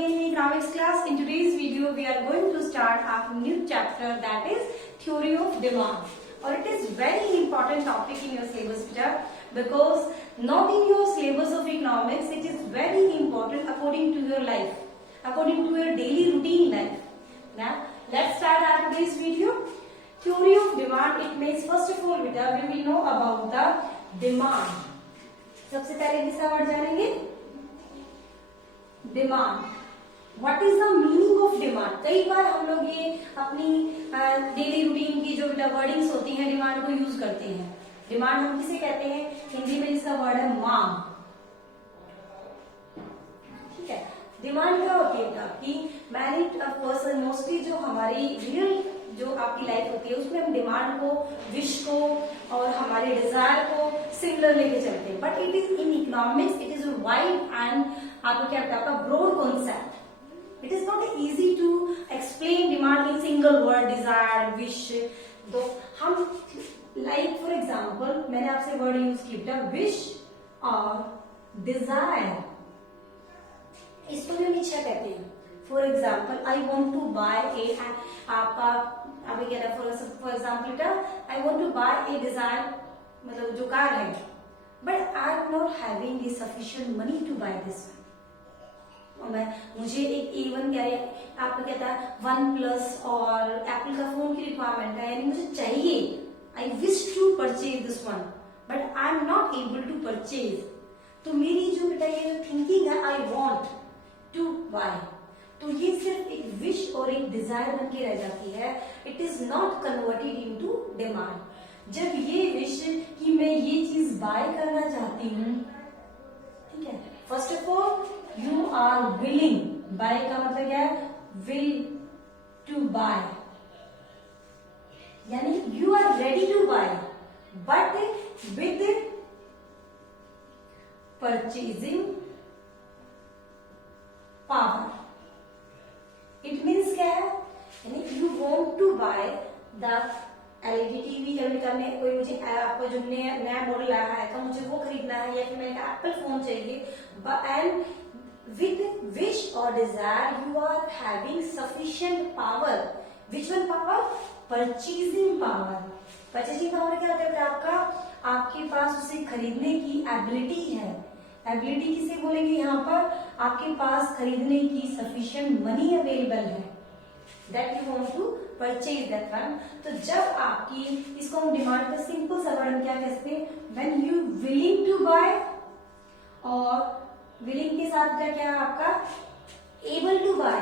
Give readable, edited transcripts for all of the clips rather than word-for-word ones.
again in economics class. In today's video, we are going to start our new chapter, that is theory of demand. Or it is very important topic in your syllabus, because knowing your syllabus of economics, it is very important according to your life, according to your daily routine life. Now, let's start our today's video. Theory of demand, it means first of all, we will know about the demand. सबसे पहले किसका word जानेंगे? Demand. What is the meaning of demand? कई बार हम लोग ये अपनी daily routine की जो वर्डिंग्स होती हैं डिमांड को यूज करते हैं. डिमांड हम किसे कहते हैं? हिंदी में इसका वर्ड है मांग. ठीक है. डिमांड क्या होती है कि मैनी पर्सन मोस्टली जो हमारी रियल जो आपकी लाइफ होती है उसमें हम डिमांड को, विश को और हमारे डिजायर को सिमिलर लेके चलते हैं. But it is in economics, it is wide and आपको क्या कहता है आपका broad concept. It is not easy to explain demand in single word, desire, wish. तो हम लाइक फॉर एग्जाम्पल मैंने आपसे वर्ड यूज किया विश और डिजायर. इसको भी हम इच्छा कहते हैं. For example I want to buy a, आपका अभी क्या है for example I want to buy a Dzire, मतलब जो कार है, but I am not having the sufficient money to buy this. मुझे एक A1 क्या है आपको कहता है OnePlus और एप्पल का फोन की रिक्वायरमेंट है, यानी मुझे चाहिए. I wish to purchase this one but I am not able to purchase. तो मेरी जो बेटा ये थिंकिंग है आई वॉन्ट टू बाय, तो ये सिर्फ एक विश और एक डिजायर बन के रह जाती है. It is not converted into demand. जब ये विश कि मैं ये चीज बाय करना चाहती हूँ, ठीक है, first of all you are willing. Buy का मतलब क्या है? विल टू बाय, यानी you are ready to buy but with purchasing power. It means क्या है? यानी you want to buy the LED TV, में कोई मुझे आपको जो नया मॉडल आया है तो मुझे वो खरीदना है, या फिर मैंने कहा एप्पल फोन चाहिए. एंड विद विश और desire you are having sufficient power. Which one power? Purchasing power. Purchasing power क्या होता है आपका? आपके पास उसे खरीदने की एबिलिटी है. एबिलिटी किसे बोलेंगे यहाँ पर? आपके पास खरीदने की सफिशिएंट मनी अवेलेबल है, that you want to purchase that one. तो जब आपकी, इसको हम डिमांड का सिंपल सा वर्ड क्या कहते हैं? When you willing to buy, और विलिंग के साथ क्या है आपका? Able to buy.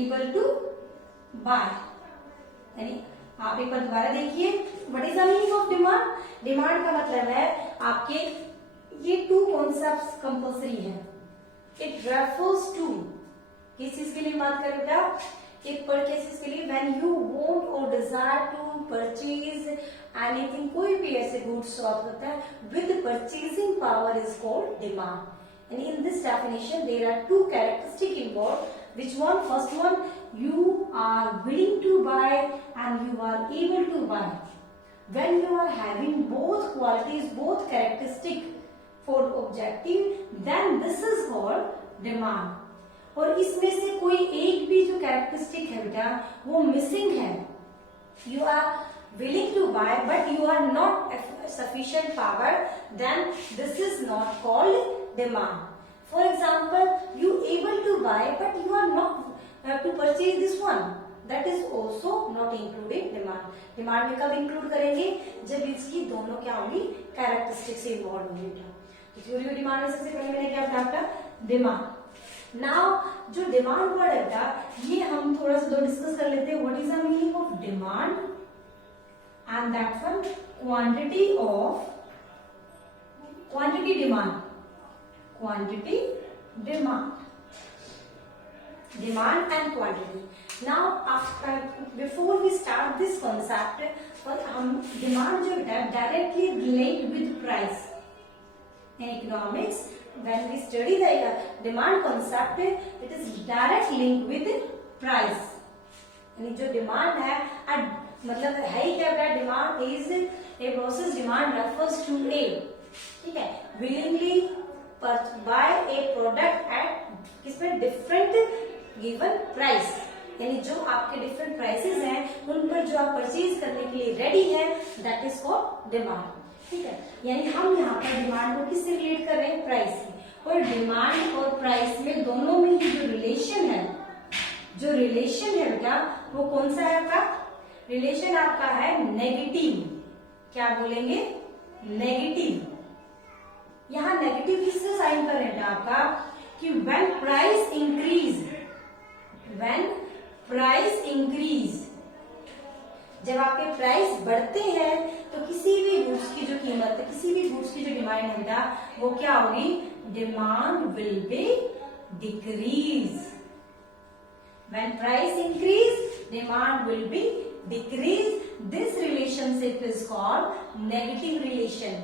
Able to buy, यानी आप एक बार दोबारा देखिए. What is the meaning of demand? Demand का मतलब है आपके ये टू कॉन्सेप्ट कंपल्सरी है. इट रेफर्स टू किस चीज के लिए बात करें बेटा? एक परचेज के लिए. व्हेन यू वांट और डिजायर टू परचेज एनीथिंग, कोई भी ऐसे गुड्स शॉप होता है with purchasing power is called demand. And in this definition there are two characteristic involve. Which one? First one, you are willing to buy and you are able to buy. When you are having both qualities, both characteristic for objective, then this is called demand. और इसमें से कोई एक भी जो characteristic है बेटा वो मिसिंग है. You are willing to buy but you are not sufficient power, then this is not called demand. For example, you able to buy but you are not to purchase this one, that is also not included demand. Demand में कब include करेंगे? जब इसकी दोनों क्या होंगी? Characteristic से involve होंगी. तो थ्योरी ऑफ डिमांड में सबसे पहले मैंने क्या बताया? डिमांड. नाउ जो डिमांड वर्ड है बेटा, ये हम थोड़ा सा दो डिस्कस कर लेते हैं. What is the meaning of demand? And that one quantity of, quantity demand, quantity demand, demand and quantity. Now after before we start this concept, हम demand जो है directly relate with price. In economics, when we study the demand concept, it is direct link with price. यानी जो demand है मतलब है ही क्या? Demand is a process. Demand refers to a, ठीक है, willingly buy a product at किसमें different given price, यानी जो आपके डिफरेंट प्राइसेस हैं उन पर जो आप परचेज करने के लिए रेडी है, दैट इज कॉल्ड डिमांड। ठीक है, यानी हम यहाँ पर डिमांड को किससे रिलेट कर रहे हैं, प्राइस से। और डिमांड और प्राइस में दोनों में ही जो रिलेशन है बेटा वो कौन सा है आपका, रिलेशन आपका है नेगेटिव। क्या बोलेंगे, नेगेटिव। यहाँ नेगेटिव किससे साइन कर रहे हैं आपका, कि व्हेन प्राइस इंक्रीज, जब आपके प्राइस बढ़ते हैं तो किसी भी गुड्स की जो कीमत है, किसी भी गुड्स की जो डिमांड है बेटा वो क्या होगी, demand will be decrease. When price increase, demand will be decrease. This relationship is called negative relation.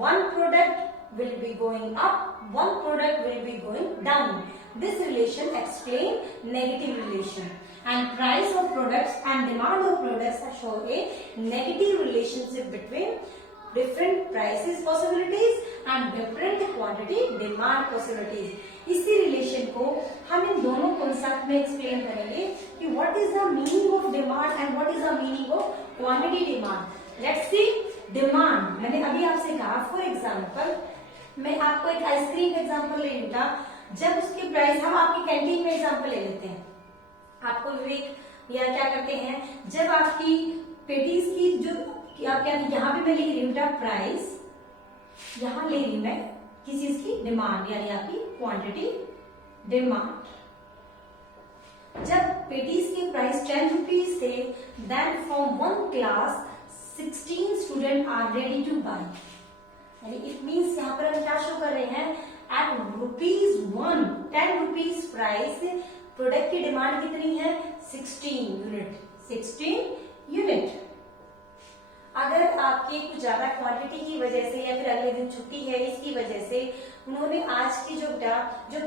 One product will be going up, one product will be going down. This relation explain negative relation. And price of products and demand of products show a negative relationship between different prices possibilities and different quantity demand possibilities. इसी relation को हम इन दोनों concept में explain करेंगे कि what is the meaning of demand and what is the meaning of quantity demand. Let's see demand. मैंने अभी आपसे कहा फॉर एग्जांपल, मैं आपको एक आइसक्रीम का एग्जांपल ले लूंगा, जब उसकी प्राइस, हम आपकी कैंटीन में एग्जांपल ले लेते हैं, आपको विवेक या क्या करते हैं, जब आपकी पेटीज की जो आप क्या, यहाँ पे मैं लिख रही हूँ प्राइस, यहाँ ले रही मैं किसी चीज की डिमांड, यानी आपकी क्वांटिटी डिमांड। जब पेटीज की प्राइस 10 रुपीज थे, then from one class 16 student are ready to buy, यानी इट मीन्स यहाँ पर हम क्या शो कर रहे हैं, एट ₹1, 10 रुपीज प्राइस प्रोडक्ट की डिमांड कितनी है, 16 यूनिट। अगर आपकी कुछ ज्यादा क्वांटिटी की वजह से या फिर अगले दिन छुट्टी है इसकी वजह से उन्होंने आज की जो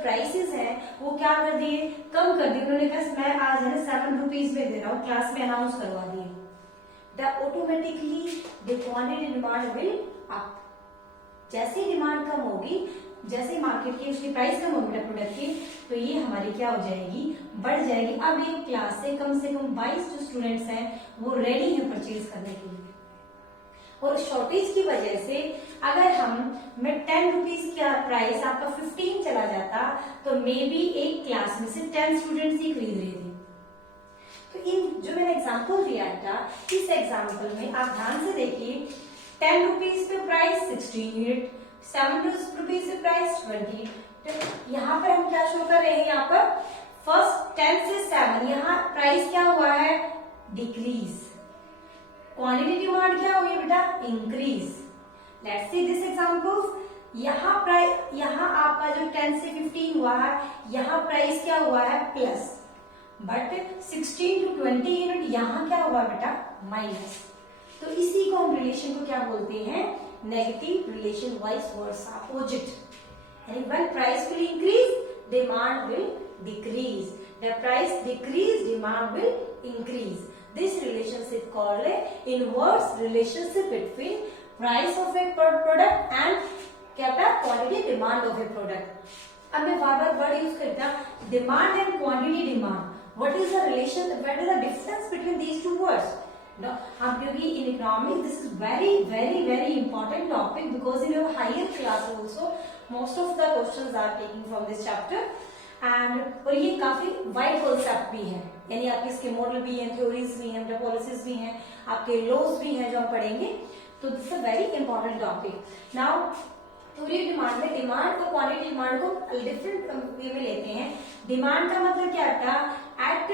प्राइसेस हैं वो क्या कर दिए, कम कर दिए। उन्होंने कहा मैं आज है ना 7 रुपीज में दे रहा हूँ, क्लास में अनाउंस करवा दिए, the automatically the quantity demand will up. जैसे डिमांड कम होगी, जैसे मार्केट की उसकी प्राइस कम होगी प्रोडक्ट की, तो ये हमारी क्या हो जाएगी, बढ़ जाएगी। अब एक क्लास से कम 22 जो स्टूडेंट्स हैं वो रेडी है परचेज करने के लिए, और शॉर्टेज की वजह से अगर मैं 10 रुपीज का प्राइस आपका 15 चला जाता, तो मे बी एक क्लास में से 10 स्टूडेंट्स ही खरीद रहे थे। तो इन जो मैंने एग्जांपल दिया था, इस एग्जांपल में आप ध्यान से देखिए, 10 रुपीज पे प्राइस 16 यूनिट, 7 रुपीज पे प्राइस 20। तो यहाँ पर हम क्या शो कर रहे हैं, यहाँ पर फर्स्ट 10 से 7 यहाँ प्राइस क्या हुआ है, डिक्रीज। क्वांटिटी डिमांड क्या हुई बेटा, increase. Let's see this examples. यहाँ आपका जो 10 से 15 हुआ है, यहाँ प्राइस क्या हुआ है, प्लस, बट 16 to 20 यूनिट यहाँ क्या हुआ बेटा, माइनस। तो इसी को हम रिलेशन को क्या बोलते हैं, negative relation, vice versa, opposite. यानी when price will increase, demand will decrease, the price decrease, demand will increase. This relationship called a inverse relationship between price of a product and क्या था, quantity demand of a product। अब मैं बार word use करता हूँ, demand and quantity demand। What is the relation? What is the difference between these two words? No, क्योंकि in economics this is very important topic, because in your higher class also most of the questions are taken from this chapter। और ये काफी wide concept भी है, यानी आपके इसके model भी हैं, थ्योरीज भी हैं, पॉलिसीज भी हैं, आपके लॉज भी हैं जो हम पढ़ेंगे। तो this is very important topic. Now theory demand में डिमांड और क्वांटिटी डिमांड को डिफरेंट वे में लेते हैं। डिमांड का मतलब क्या था, at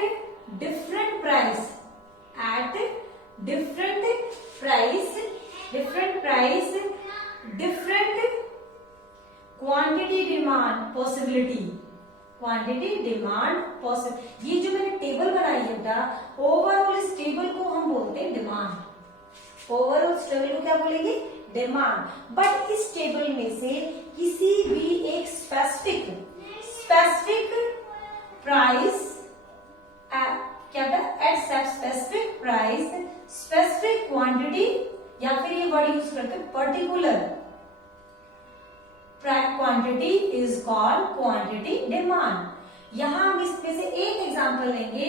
different price, different quantity demand possibility, quantity demand possible. ये जो मैंने टेबल बनाई है बेटा, ओवरऑल इस टेबल को हम बोलते हैं डिमांड। ओवरऑल इस टेबल को क्या बोलेंगे, डिमांड। बट इस टेबल में से किसी भी एक स्पेसिफिक प्राइस, क्या था, at specific price, specific quantity, या फिर ये वर्ड यूज करते हैं particular quantity quantity is called quantity demand. यहां हम इसमें से एक एग्जांपल लेंगे,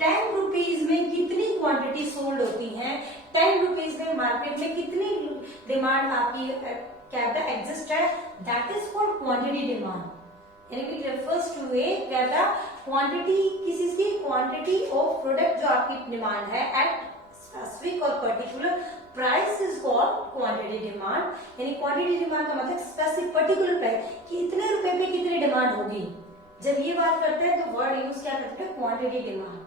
10 रुपीज में कितनी क्वांटिटी सोल्ड होती है, 10 रुपीज में मार्केट में कितनी डिमांड आपकी क्या एग्जिस्ट है, that is called quantity demand. यानी कि रेफर्स टू ए क्या था, क्वांटिटी किसी की क्वांटिटी ऑफ प्रोडक्ट जो आपकी डिमांड है एट स्पेसिफिक और particular price is called quantity demand. यानी क्वांटिटी डिमांड का मतलब स्पेसिफिक पर्टिकुलर प्राइस कि इतने रुपए पे कितनी डिमांड होगी। जब ये बात करते हैं तो वर्ड यूज क्या करते हैं, क्वांटिटी डिमांड।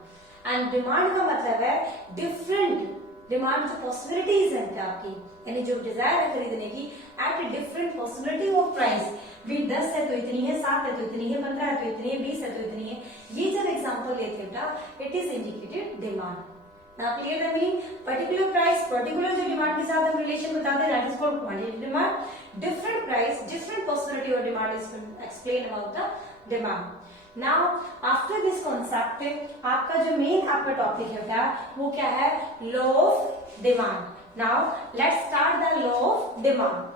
एंड डिमांड का मतलब है डिफरेंट डिमांड, जो पॉसिबिलिटीज है आपकी, यानी जो डिजायर है खरीदने की at different possibility of price, भी 10 है तो इतनी है, 7 है तो इतनी है, 15 है तो इतनी है, 20 है तो इतनी है। ये जब एग्जांपल लेते हैं it is indicated demand. Now clear है मीन, पर्टिकुलर प्राइस पर्टिकुलर जो डिमांड के साथ हम रिलेशन बताते हैं that is called quantity demand. Different price different possibility और demand is explain about the demand. Now after this concept आपका जो मेन आपका टॉपिक है क्या, वो क्या है, law of demand. Now let's start the law of demand.